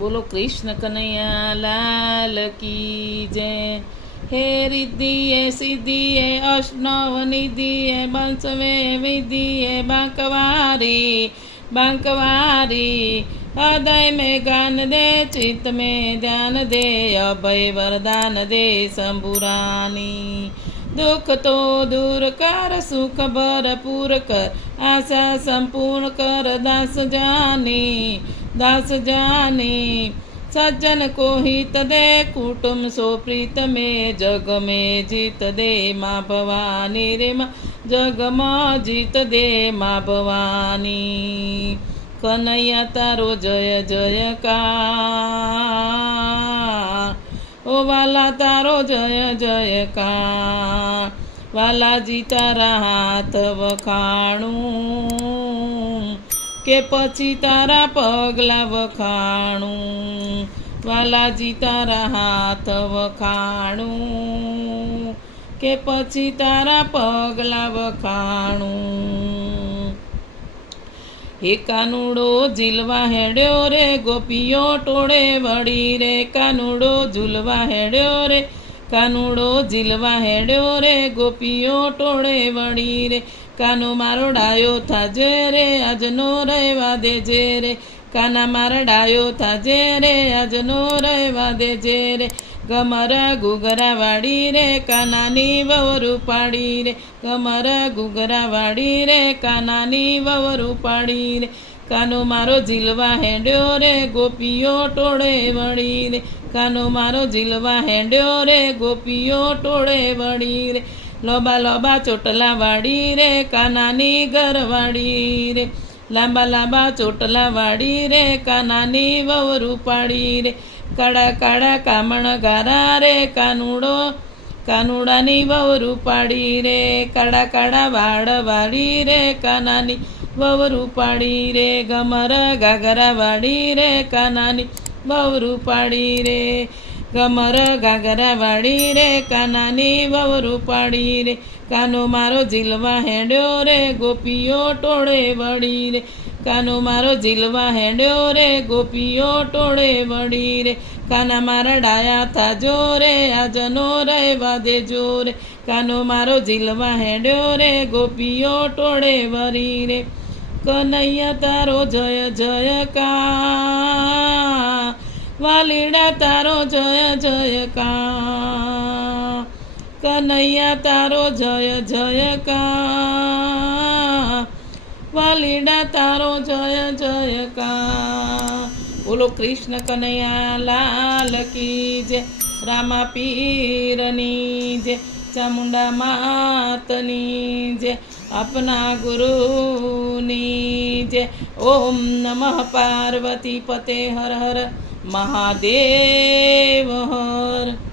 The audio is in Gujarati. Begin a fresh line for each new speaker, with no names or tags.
બોલો કૃષ્ણ કનૈયા, લાલ કી જય. હે રિદ્ધિએ, સિદ્ધિએ અષ્ટવ નિધિએ, બંસવે વિધિએ, બાંકવારી બાંકવારી. હૃદય મેં ગાન દે, ચિત્ત મેં ધ્યાન દે, અભય વરદાન દે શંભુરાની દુઃખ તો દૂર કર, સુખ ભરપૂર કર, આશા સંપૂર્ણ કર, દાસ જાની. दास जाने सज्जन को हित दे कुटुम सो प्रीत में जग में जीत दे माँ भवानी रे माँ जग माँ जीत दे माँ भवानी कन्हैया तारो जय जय का ओ वाला तारो जय जय का वाला जी तारा हाथ वखाणू કે પછી તારા પગલા વખાણું, વાલાજી તારા હાથ વખાણું. કે પછી તારા પગલા વખાણું. હે કાનુડો ઝીલવા હેડ્યો રે, ગોપીઓ ટોળે વળી રે. કાનુડો ઝૂલવા હેડ્યો રે, કાનુડો ઝીલવા હેડ્યો રે, ગોપીઓ ટોળે વળી રે. કાનો મારો ડાયો થાજે રે, આજનો રહેવા દેજે રે. કાના મારા ડાયો થાજે રે, આજનો રહેવા દેજે રે. ગમરા ગુગરા વાડી રે, કાનાની વવરું પાડી રે. ગમરા ગુગરા વાડી રે, કાનાની વવરું પાડી રે. કાનો મારો જીલવા હેડ્યો રે, ગોપીઓ ટોળે વળી રે. કાનો મારો જીલવા હેડ્યો રે, ગોપીઓ ટોળે વળી રે. લોબા લોબા ચોટલા વાડી રે, કાનાની ઘરવાડી રે. લાંબા લાંબા ચોટલા વાડી રે, કાનાની વવરૂ પાડી રે. કાળા કાળા કામણ ગારા રે, કાનુડો, કાનુડાની વવરૂ પાડી રે. કાળા કાળા વાડ વાળી રે, કાનાની વવરૂ પાડી રે. ગમર ગાગરા વાડી રે, કાનાની વવરૂ પાડી રે. ગમર ગાગરા વાળી રે, કાનાની વવરું પાડી રે. કાનો મારો જીલવા હેડ્યો રે, ગોપીઓ ટોળે વળી રે. કાનો મારો જીલવા હેડ્યો રે, ગોપીઓ ટોળે વળી રે. કાના મારા ડાયા થાજો રે, આજનો રહેવા દેજો રે. કાનો મારો જીલવા હેડ્યો રે, ગોપીઓ ટોળે વળી રે. કનૈયા તારો જય જય કા વાલીડા તારો જય જય કા કનૈયા તારો જય જય કા વાલીડા તારો જય જય કા બોલો કૃષ્ણ કનૈયા લાલ કી જય, રામા પીરની જય, ચામુંડા માતની જય, આપના ગુરુની જય, ઓમ નમઃ પાર્વતી પતે હર હર મહાદેવ હર